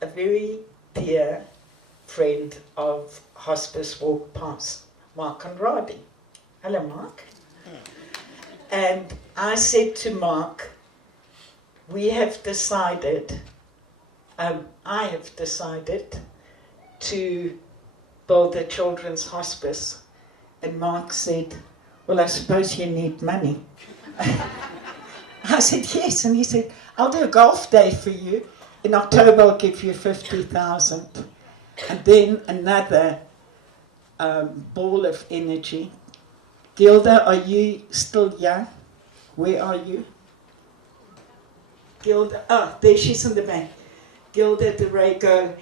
a very dear friend of Hospice walked past, Mark Conradi. Hello, Mark. And I said to Mark, I have decided to build a children's hospice. And Mark said, well, I suppose you need money. I said, yes. And he said, I'll do a golf day for you. In October, I'll give you 50,000. And then another ball of energy. Gilda, are you still young? Where are you? Gilda, there she's in the back. Gilda Derego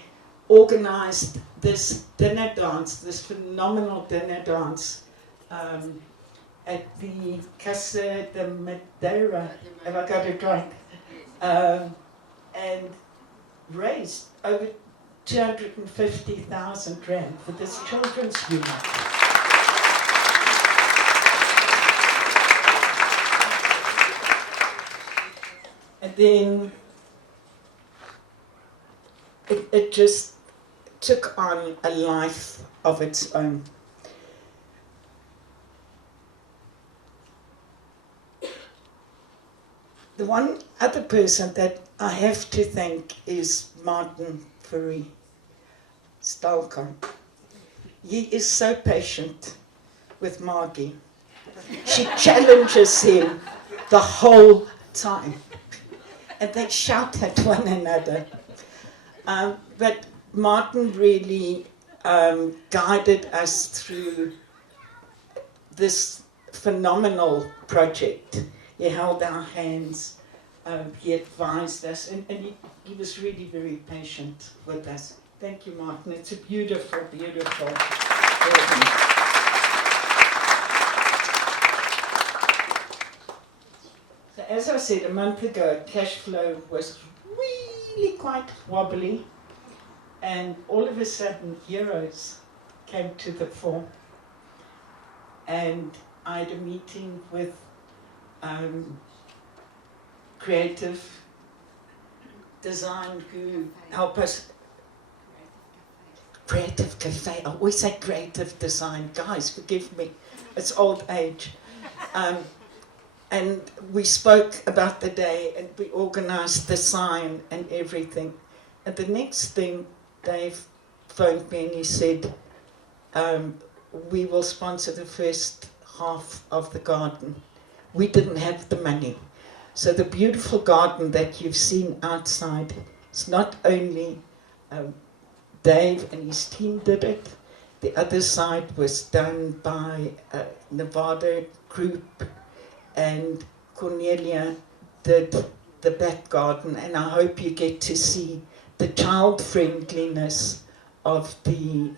organized this dinner dance, this phenomenal dinner dance at the Casa de Madeira, have I got it right? And raised over 250,000 rand for this children's unit. And then it just took on a life of its own. The one other person that I have to thank is Martin Fourie Stalker. He is so patient with Margie. She challenges him the whole time. And they shout at one another. But Martin really guided us through this phenomenal project. He held our hands, he advised us, and he was really very patient with us. Thank you, Martin. It's a beautiful, beautiful building. So as I said a month ago, cash flow was really quite wobbly, and all of a sudden Heroes came to the fore, and I had a meeting with creative design who help us. Creative Cafe, I always say creative design, guys, forgive me, it's old age. And we spoke about the day and we organized the sign and everything. And the next thing, Dave phoned me and he said, we will sponsor the first half of the garden. We didn't have the money. So the beautiful garden that you've seen outside, it's not only Dave and his team did it, the other side was done by Nevada Group, and Cornelia did the back garden, and I hope you get to see the child friendliness of the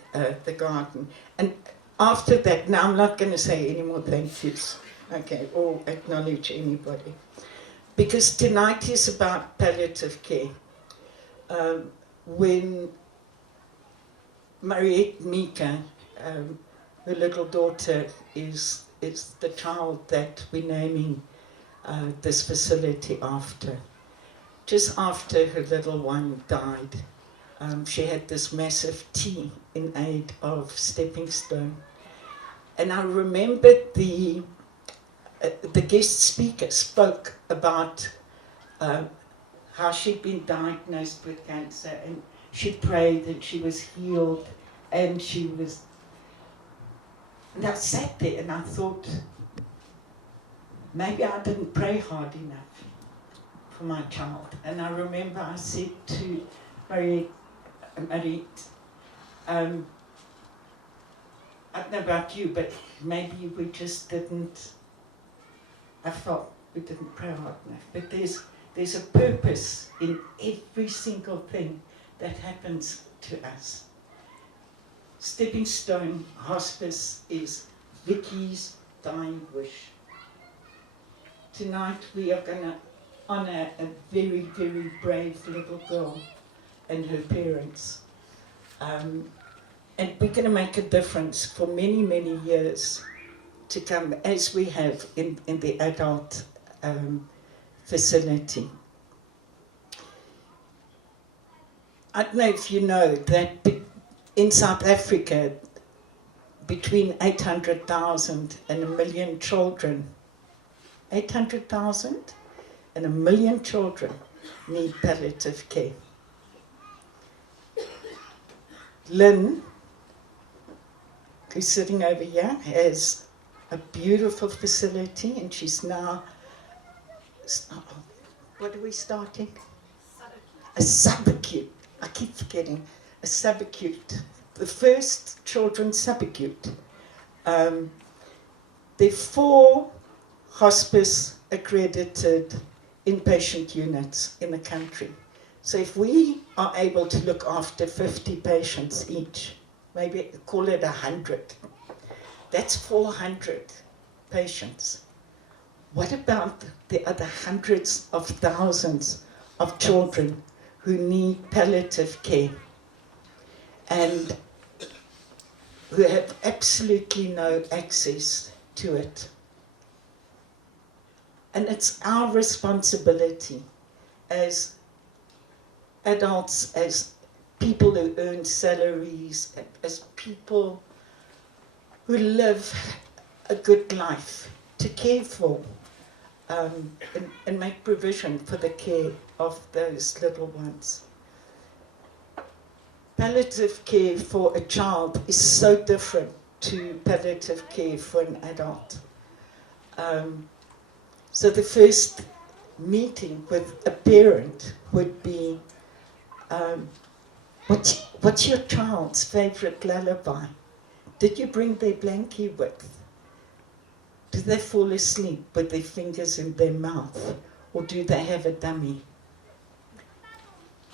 garden. And after that, now I'm not going to say any more thank yous, okay, or acknowledge anybody, because tonight is about palliative care. When Mariette Mika, her little daughter, is the child that we're naming this facility after. Just after her little one died, she had this massive tea in aid of Stepping Stone. And I remembered the guest speaker spoke about how she'd been diagnosed with cancer, and she prayed that she was healed, and she was. And I sat there and I thought, maybe I didn't pray hard enough for my child. And I remember I said to Mariette, I don't know about you, but maybe we just didn't, I felt we didn't pray hard enough. But there's a purpose in every single thing that happens to us. Stepping Stone Hospice is Vicky's dying wish. Tonight we are going to honor a very, very brave little girl and her parents. And we're going to make a difference for many, many years to come, as we have in the adult facility. I don't know if you know that in South Africa, between 800,000 and 1,000,000 children, 800,000 and 1,000,000 children need palliative care. Lynn, who's sitting over here, has a beautiful facility, and she's now, what are we starting? A subacute. I keep forgetting. A subacute. The first children's subacute. There are 4 hospice accredited inpatient units in the country. So if we are able to look after 50 patients each, maybe call it 100, that's 400 patients. What about the other hundreds of thousands of children who need palliative care and who have absolutely no access to it? And it's our responsibility as adults, as people who earn salaries, as people who live a good life, to care for and make provision for the care of those little ones. Palliative care for a child is so different to palliative care for an adult. So the first meeting with a parent would be, what's your child's favorite lullaby? Did you bring their blankie with? Do they fall asleep with their fingers in their mouth? Or do they have a dummy?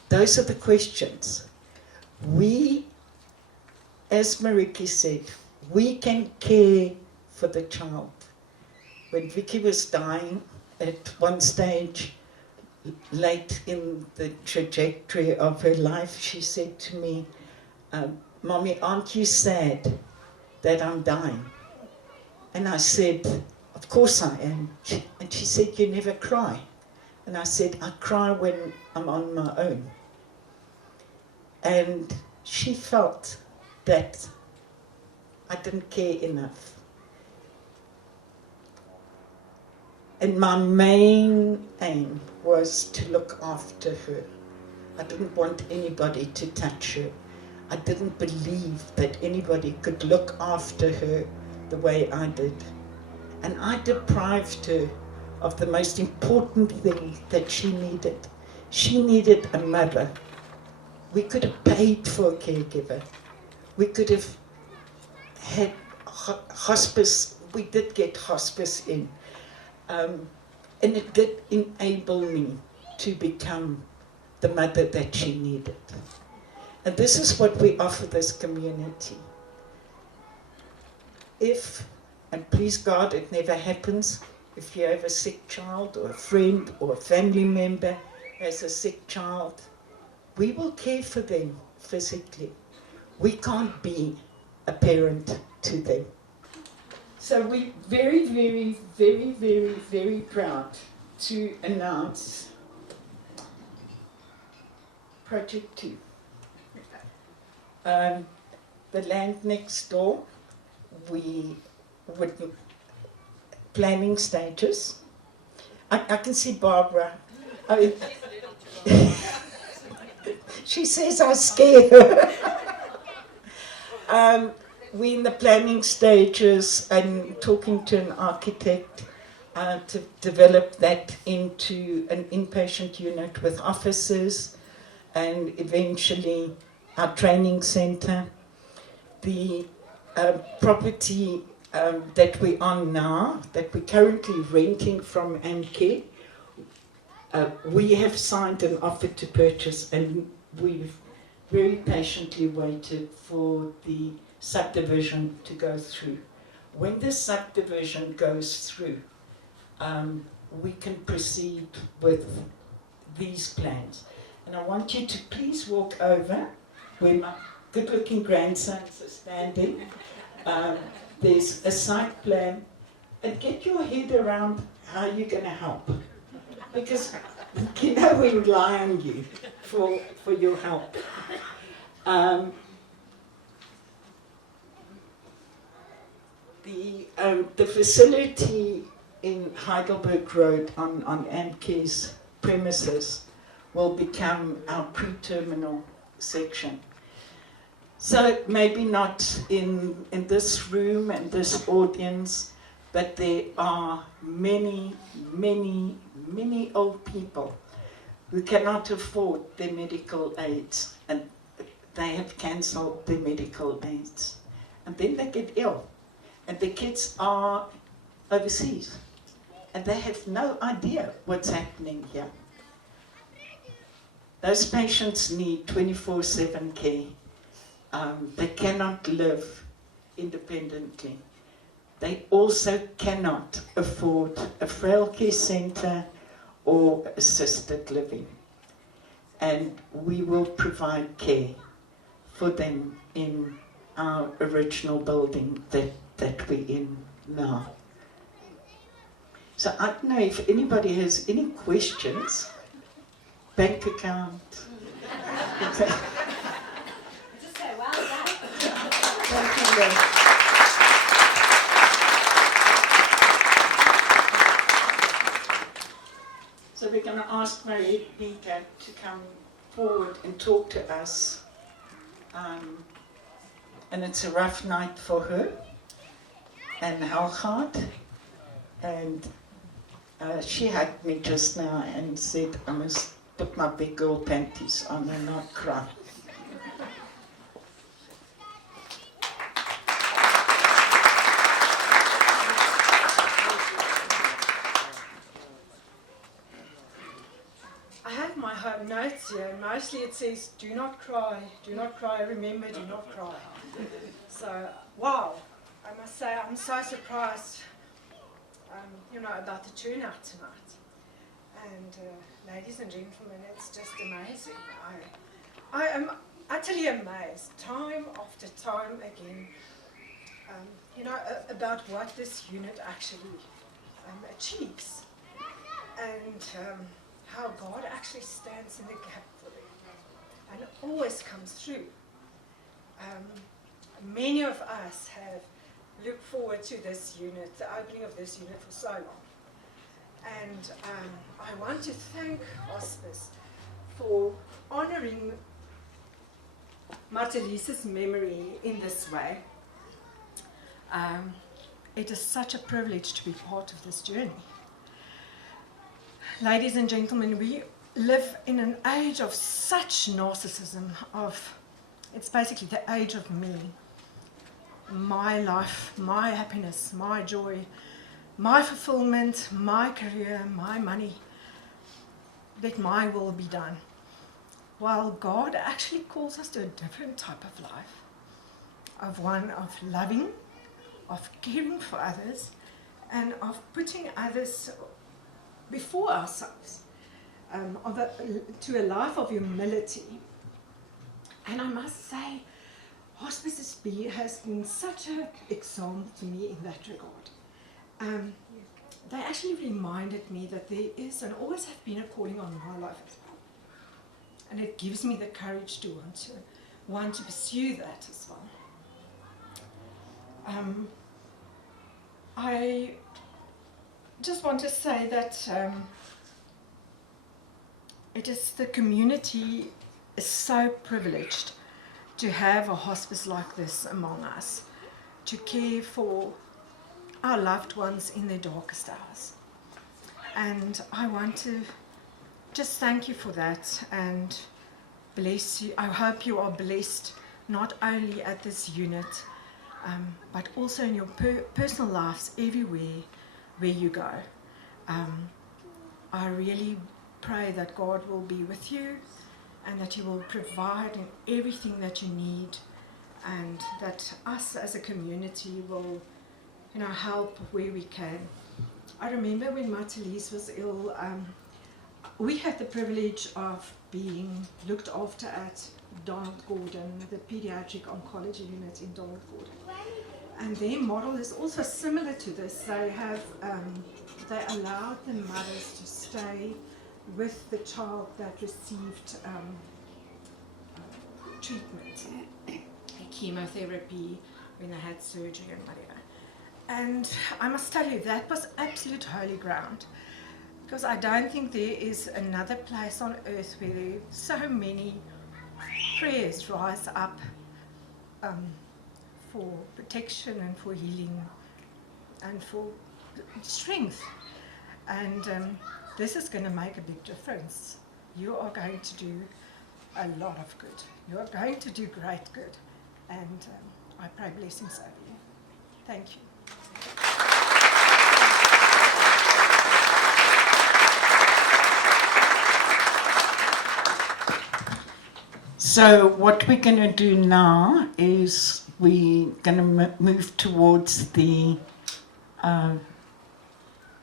Those are the questions. We, as Mariki said, we can care for the child. When Vicky was dying, at one stage, late in the trajectory of her life, she said to me, Mommy, aren't you sad that I'm dying? And I said, of course I am. And she said, you never cry. And I said, I cry when I'm on my own. And she felt that I didn't care enough. And my main aim was to look after her. I didn't want anybody to touch her. I didn't believe that anybody could look after her the way I did. And I deprived her of the most important thing that she needed. She needed a mother. We could have paid for a caregiver. We could have had hospice. We did get hospice in. And it did enable me to become the mother that she needed. And this is what we offer this community. If, and please God, it never happens, if you have a sick child or a friend or a family member has a sick child, we will care for them physically. We can't be a parent to them. So we're very, very, very, very, very proud to announce Project 2. The land next door, we would planning stages. I can see Barbara. I mean, she says I scare her. We're in the planning stages and talking to an architect to develop that into an inpatient unit with offices and eventually our training center. The property that we're on now, that we're currently renting from Amcare, we have signed an offer to purchase, and we've very patiently waited for the subdivision to go through. When the subdivision goes through, we can proceed with these plans. And I want you to please walk over where my good-looking grandsons are standing. There's a site plan, and get your head around how you're going to help. Because, you know, we rely on you. for your help. The facility in Heidelberg Road on Amcare's premises will become our pre-terminal section. So maybe not in this room and this audience, but there are many, many, many old people who cannot afford their medical aids, and they have cancelled their medical aids. And then they get ill, and the kids are overseas, and they have no idea what's happening here. Those patients need 24/7 care. They cannot live independently. They also cannot afford a frail care centre or assisted living. And we will provide care for them in our original building that we're in now. So I don't know if anybody has any questions. Bank account. Just say, well done. Thank you, Ray. So we're going to ask Marie Beaker to come forward and talk to us. And it's a rough night for her and Helgaard. And she hugged me just now and said I must put my big girl panties on and not cry. I have my home notes here, and mostly it says, do not cry, remember, do not cry. So, wow, I must say I'm so surprised, about the turnout tonight. And ladies and gentlemen, it's just amazing. I am utterly amazed, time after time again, about what this unit actually achieves. And how God actually stands in the gap for them and always comes through. Many of us have looked forward to this unit, the opening of this unit, for so long. And I want to thank Hospice for honouring Martelise's memory in this way. It is such a privilege to be part of this journey. Ladies and gentlemen, we live in an age of such narcissism, it's basically the age of me. My life, my happiness, my joy, my fulfillment, my career, my money. Let my will be done. While God actually calls us to a different type of life, of one of loving, of caring for others, and of putting others before ourselves, to a life of humility. And I must say, Hospice has been such an example to me in that regard. They actually reminded me that there is and always have been a calling on my life as well. And it gives me the courage to want to pursue that as well. I just want to say that the community is so privileged to have a hospice like this among us, to care for our loved ones in their darkest hours. And I want to just thank you for that and bless you. I hope you are blessed not only at this unit, but also in your personal lives everywhere where you go. I really pray that God will be with you and that He will provide in everything that you need, and that us as a community will help where we can. I remember when Martelise was ill, we had the privilege of being looked after at Donald Gordon, the pediatric oncology unit in Donald Gordon. And their model is also similar to this. They have they allowed the mothers to stay with the child that received treatment, chemotherapy, when they had surgery and whatever. And I must tell you, that was absolute holy ground, because I don't think there is another place on earth where so many prayers rise up for protection and for healing and for strength. And this is going to make a big difference. You are going to do a lot of good. You are going to do great good. And I pray blessings over you. Thank you. So what we're going to do now is we're going to move towards the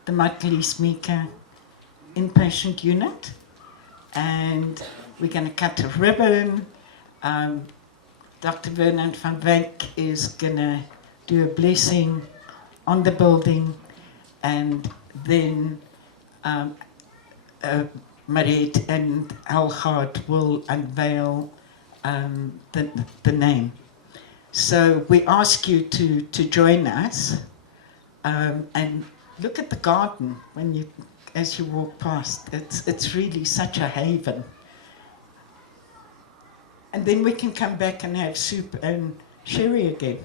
Matlies Mika inpatient unit, and we're going to cut a ribbon. Dr. Vernon van Wyk is going to do a blessing on the building, and then Mariette and Algaard will unveil the name. So we ask you to join us and look at the garden as you walk past. It's really such a haven. And then we can come back and have soup and sherry again.